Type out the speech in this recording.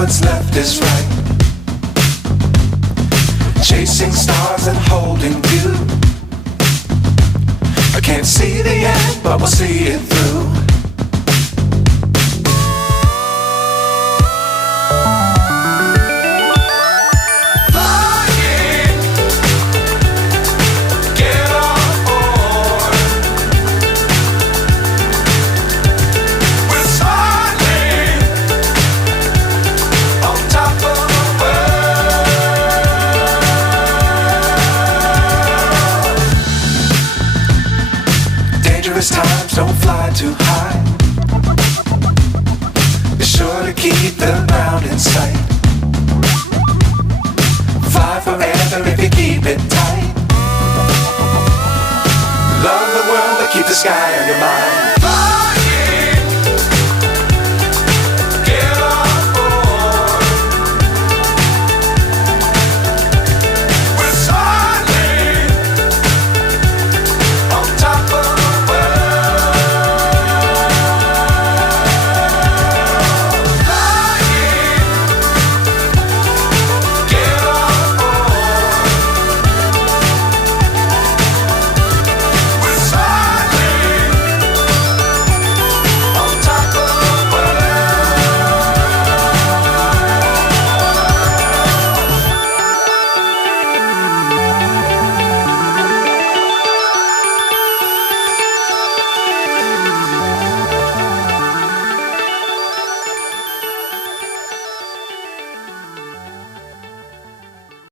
what's left is right. Chasing stars and holding you. I can't see the end, but we'll see it through. Times don't fly too high. Be sure to keep the ground in sight. Fly forever if you keep it tight. Love the world but keep the sky on your mind.